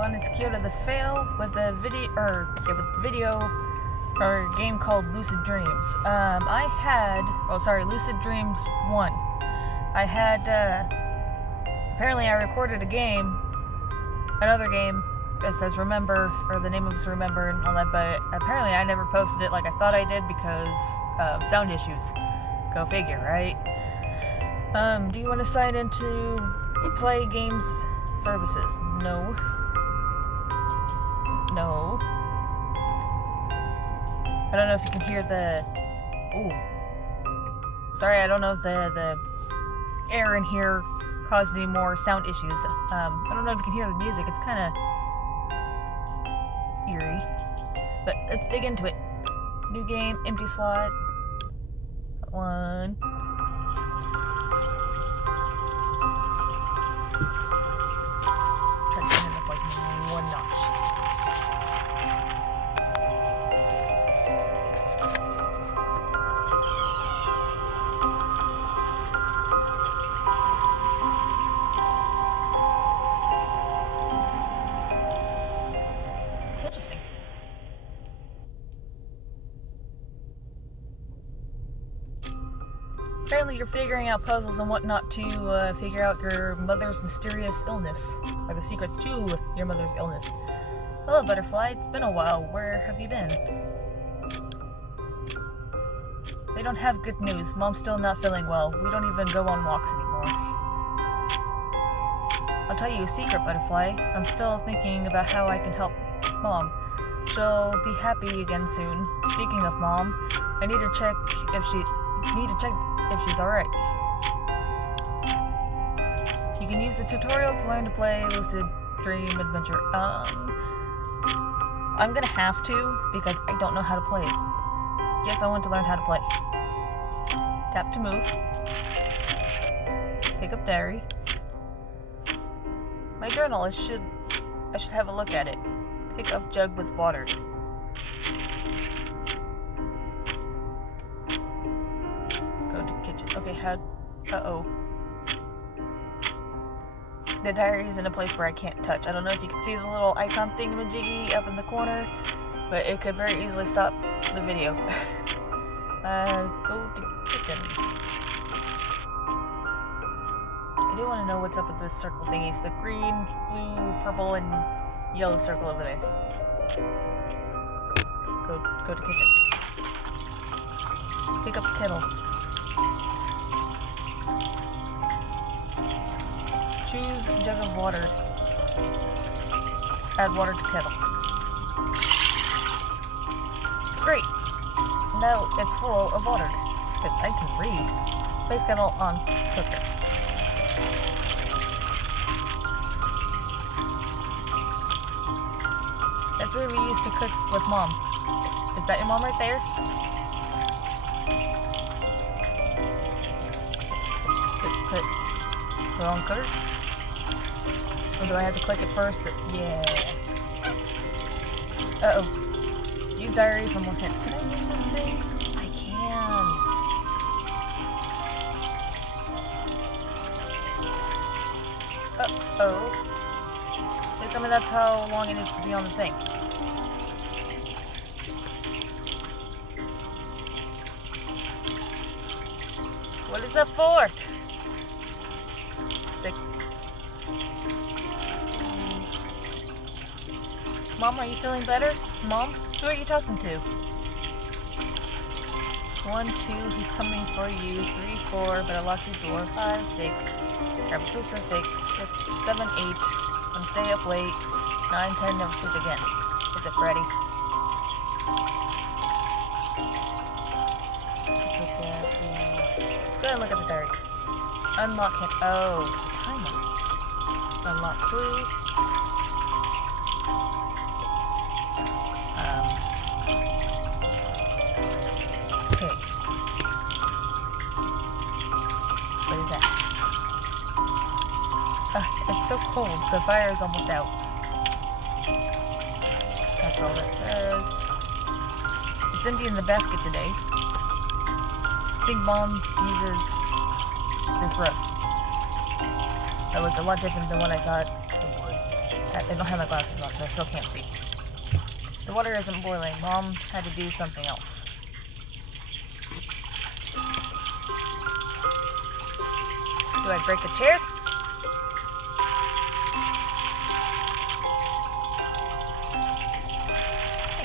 everyone, it's Kyoto the Fail with a video or a game called Lucid Dreams. Lucid Dreams 1. Apparently I recorded another game that says Remember, or the name of it was Remember and all that, but apparently I never posted it like I thought I did because of sound issues. Go figure, right? Do you want to sign into Play Games Services? No. I don't know if you can hear the... Ooh. Sorry, I don't know if the air in here caused any more sound issues. I don't know if you can hear the music. It's kind of eerie. But let's dig into it. New game, empty slot. One. Try to turn it up like one notch. Interesting. Apparently you're figuring out puzzles and whatnot to figure out your mother's mysterious illness, or the secrets to your mother's illness. Hello, Butterfly. It's been a while. Where have you been? We don't have good news. Mom's still not feeling well. We don't even go on walks anymore. I'll tell you a secret, Butterfly. I'm still thinking about how I can help Mom. She'll be happy again soon. Speaking of Mom, I need to check if she's alright. You can use the tutorial to learn to play Lucid Dream Adventure. I'm gonna have to, because I don't know how to play it. Yes, I want to learn how to play. Tap to move. Pick up diary. My journal, I should have a look at it. Pick up jug with water. Go to kitchen. Okay, uh-oh. The diary is in a place where I can't touch. I don't know if you can see the little icon thingamajiggy up in the corner, but it could very easily stop the video. Go to kitchen. I do want to know what's up with this circle thingies. The green, blue, purple, and yellow circle over there. Go to kitchen. Pick up the kettle. Choose a jug of water. Add water to kettle. Great! Now it's full of water. Because I can read. Place kettle on cooker. That's where we used to cook with Mom. Is that your mom right there? Put on cooker? Or do I have to click it first? Yeah. Uh-oh. Use diary for more hints. Can I move this thing? I can. Uh-oh. Please tell me that's how long it needs to be on the thing. What is that for? 6. Mom, are you feeling better? Mom? Who are you talking to? 1, 2, he's coming for you. 3, 4, better lock your door. 5, 6, grab a crucifix. 7, 8, I'm stay up late. 9, 10, never sleep again. Is it Freddy? Let's go ahead and look at the diary. Unlock him. Oh, timer. Unlock clue. Okay. What is that? It's so cold. The fire is almost out. That's all that says. It's empty in the basket today. I think Mom uses this rug. That looked a lot different than what I thought it would. I don't have my glasses on, so I still can't see. The water isn't boiling. Mom had to do something else. Do I break the chair?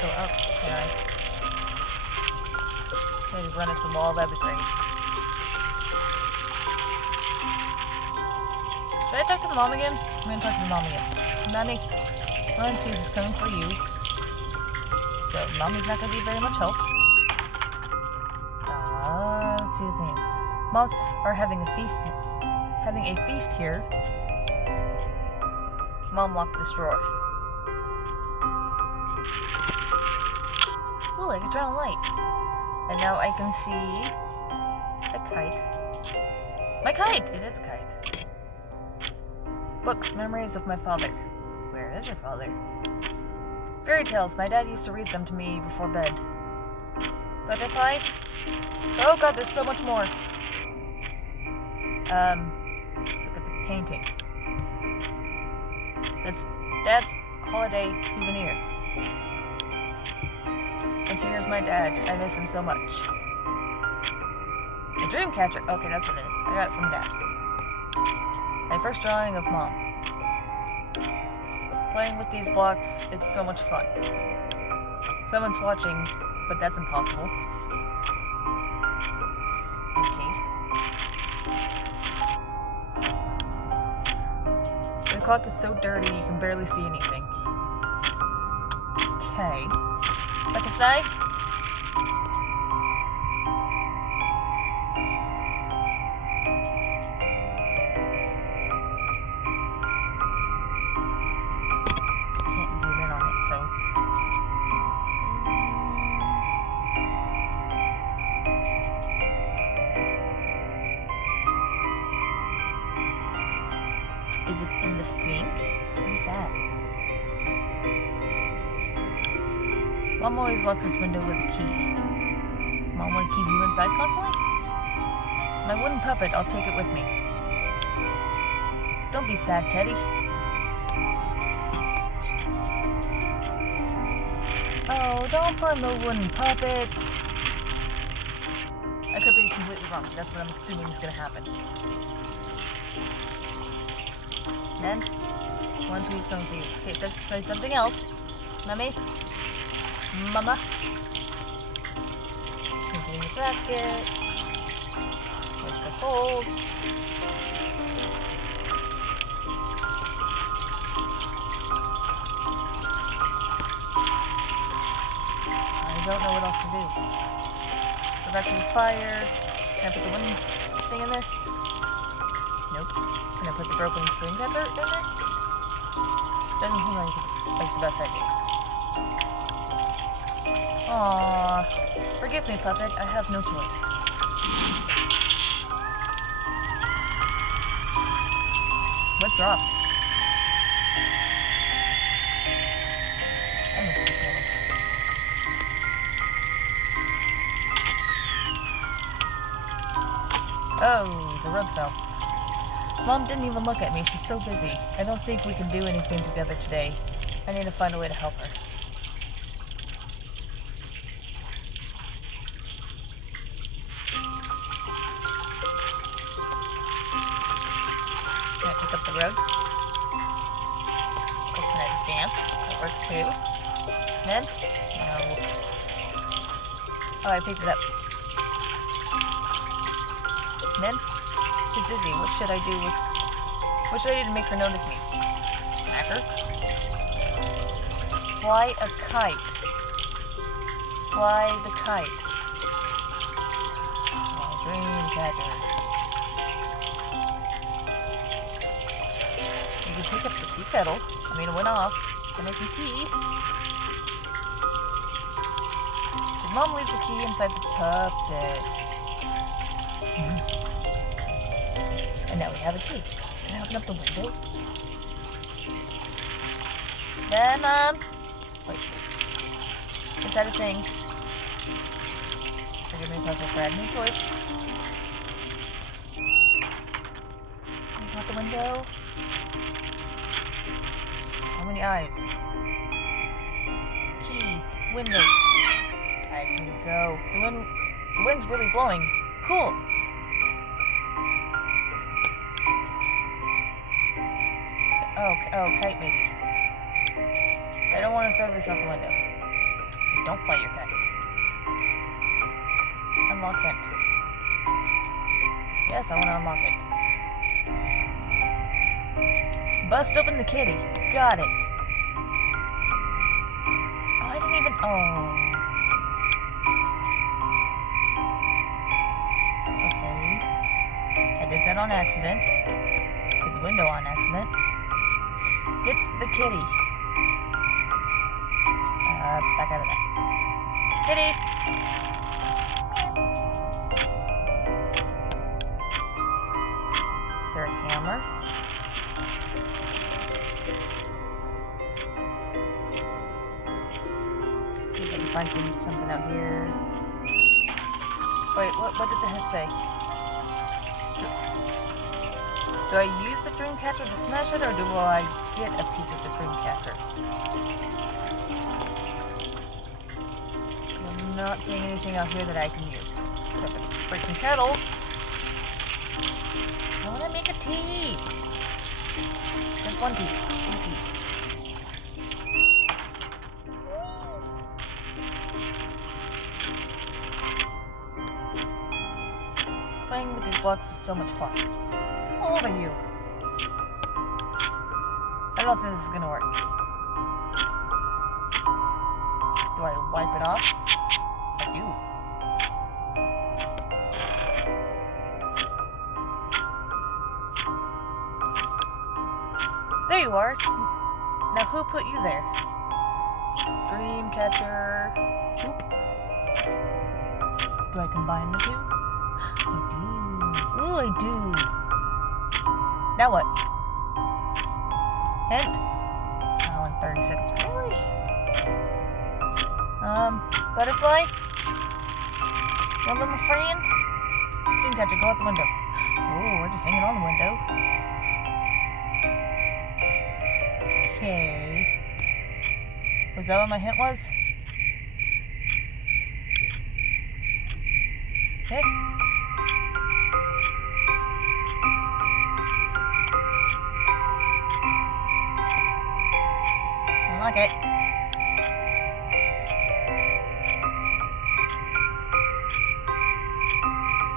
Go up, can I? Maybe run into the wall, that'd be great. Should I talk to the mom again? I'm gonna talk to the mom again. Mommy, Mom is coming for you. So, Mommy's not gonna be very much help. Let's see his name. Moths are having a feast here. Mom locked this drawer. Ooh, I can turn on light. And now I can see a kite. My kite! It is a kite. Books, memories of my father. Where is your father? Fairy tales. My dad used to read them to me before bed. Butterfly? Oh god, there's so much more. Look at the painting. That's Dad's holiday souvenir. And here's my dad. I miss him so much. A dream catcher. Okay, that's what it is. I got it from Dad. My first drawing of Mom. Playing with these blocks, it's so much fun. Someone's watching, but that's impossible. Okay. The clock is so dirty you can barely see anything. Okay. Butterfly? Can't zoom in on it, so. Is it in the sink? What is that? Mom always locks this window with a key. Does Mom want to keep you inside constantly? My wooden puppet, I'll take it with me. Don't be sad, Teddy. Oh, don't burn the wooden puppet. I could be completely wrong. That's what I'm assuming is going to happen. Then, 1, 2, coming for you. Okay, say something else. Mommy? Mama? Emptying the basket. It's so cold. I don't know what else to do. Go back to the fire. Can I put the one thing in there? Nope. Can I put the broken dream catcher in there? Doesn't seem like the best idea. Aww. Forgive me, puppet. I have no choice. What dropped? I missed the candles. Oh, the rug fell. Mom didn't even look at me. She's so busy. I don't think we can do anything together today. I need to find a way to help her. Can I pick up the rug? Or can I just dance? That works too. Then? No. Oh, I picked it up. Then? She's busy. What should I do to make her notice me? Smack her? Fly a kite. Fly the kite. Oh, dream catcher. You can pick up the tea kettle. I mean, it went off. Can I make some tea? Did Mom leave the key inside the puppet? And now we have a key. Can I open up the window? Then, wait. Is that a thing? Forgive me, puzzle for adding a choice. Open up the window. many eyes. Key. Window. I can go. The wind's really blowing. Cool. Oh, kite maybe. I don't want to throw this out the window. Okay, don't fly your kite. Unlock it. Yes, I want to unlock it. Bust open the kitty. Got it. Oh, I didn't even... Oh. Okay. I did that on accident. Did the window on accident. Get the kitty. Back out of that. Kitty! Is there a hammer? See if I can find something out here. Wait, what did the head say? Do I use the dream catcher to smash it, or do I get a piece of the dream catcher? I'm not seeing anything out here that I can use. Except for the freaking kettle. I want to make a tea! Just one tea. One tea. Playing with these blocks is so much fun. How old are you? I don't think this is gonna work. Do I wipe it off? I do. There you are. Now who put you there? Dream catcher. Oop. Do I combine the two? I do. Ooh, I do. Now what? Hint? Oh, in 30 seconds. Really? Butterfly? You want my friend? Dreamcatcher, go out the window. Oh, we're just hanging on the window. Okay. Was that what my hint was? Okay. Unlock it.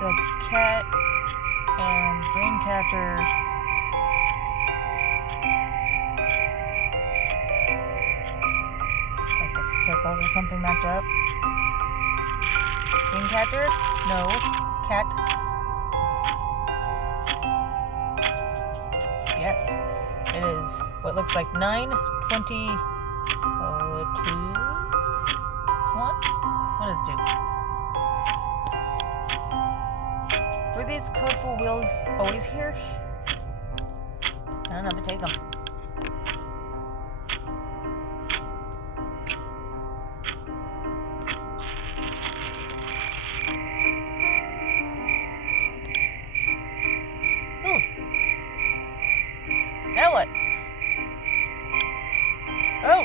The cat and Dreamcatcher like the circles or something match up. Dreamcatcher? No. Cat. Yes. It is what looks like 9, 20, 2, 1? One of the two. Were these colorful wheels always here? I don't know, but take them. Ooh. Now what? Oh!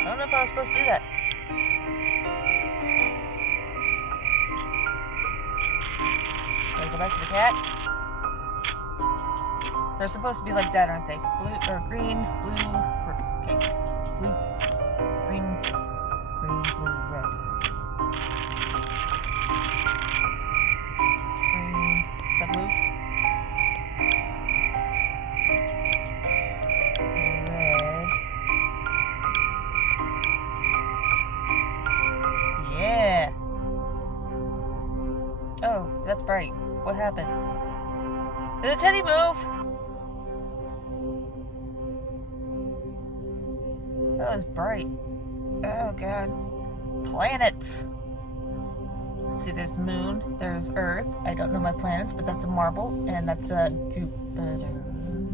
I don't know if I was supposed to do that. Go back to the cat. They're supposed to be like that, aren't they? Blue or green, blue, okay. Blue, green, blue, red. Green, is that blue? Red. Yeah. Oh, that's bright. What happened? Did the teddy move? That was bright. Oh god. Planets! See, there's moon, there's Earth. I don't know my planets, but that's a marble, and that's Jupiter.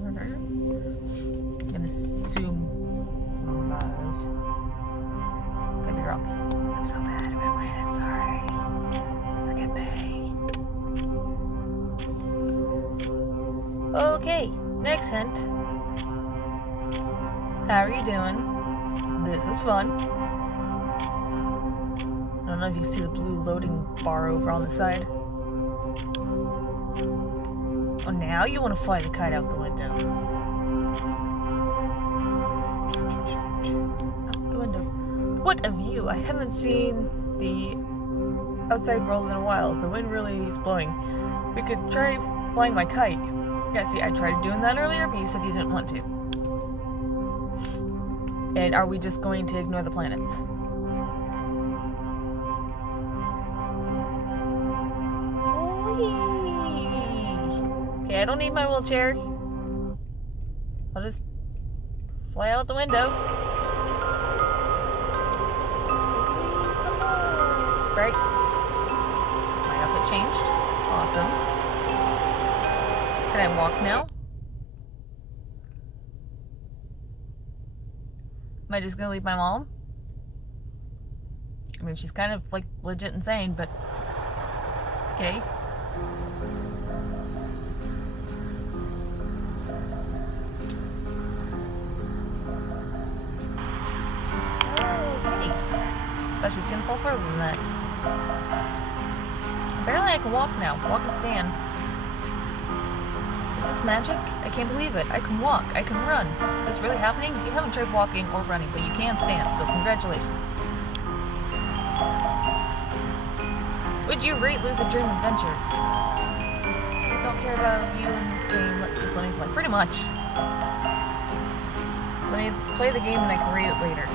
I'm gonna assume Mars. Could be wrong. I'm so bad at my planets, sorry. Forgive me. Okay, next hint. How are you doing? This is fun. I don't know if you see the blue loading bar over on the side. Oh, now you want to fly the kite out the window. Out the window. What a view! I haven't seen the outside world in a while. The wind really is blowing. We could try flying my kite. Yeah, see, I tried doing that earlier, but you said you didn't want to. And are we just going to ignore the planets? Okay, I don't need my wheelchair. I'll just fly out the window. Right? My outfit changed. Awesome. Can I walk now? Am I just gonna leave my mom? I mean, she's kind of like legit insane, but okay. Thought she was gonna fall further than that. Apparently I can walk now. Walk and stand. Is this magic? I can't believe it. I can walk. I can run. Is this really happening? You haven't tried walking or running, but you can stand, so congratulations. Would you rate Lucid Dream Adventure? I don't care about you in this game. Just let me play. Pretty much. Let me play the game and I can read it later.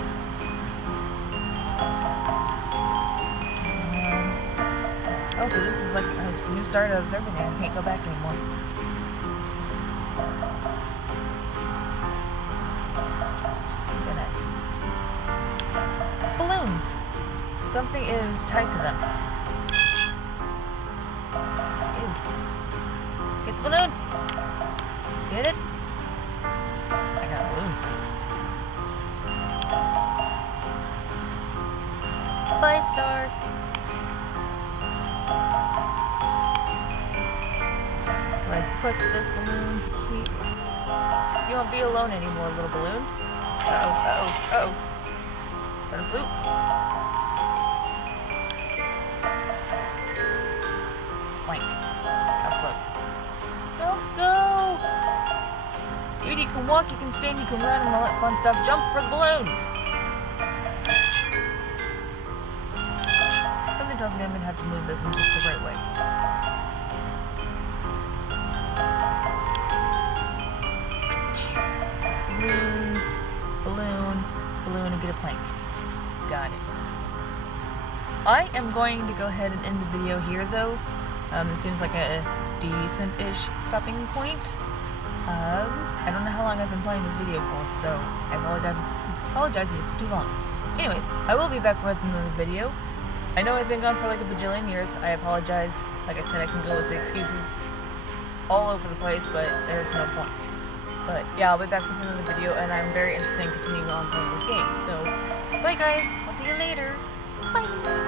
Oh, so this is like a new start of everything. I can't go back anymore. Balloons! Something is tied to them. Ew. Get the balloon! Get it? I got a balloon. Bye, Star! Do I put this balloon here? You won't be alone anymore, little balloon. Uh-oh, uh-oh, uh-oh. Is that a flute? It's a plank. How slopes. Don't go! Dude, you can walk, you can stand, you can run, and all that fun stuff. Jump for the balloons! Something tells me I'm gonna have to move this in just the right way. Balloons, balloon, balloon, and get a plank. Got it. I am going to go ahead and end the video here, though. It seems like a decent-ish stopping point. I don't know how long I've been playing this video for, so I apologize if it's too long. Anyways, I will be back for another video. I know I've been gone for like a bajillion years. I apologize. Like I said, I can go with the excuses all over the place, but there's no point. But yeah, I'll be back with another video, and I'm very interested in continuing on playing this game. So, bye guys, I'll see you later. Bye!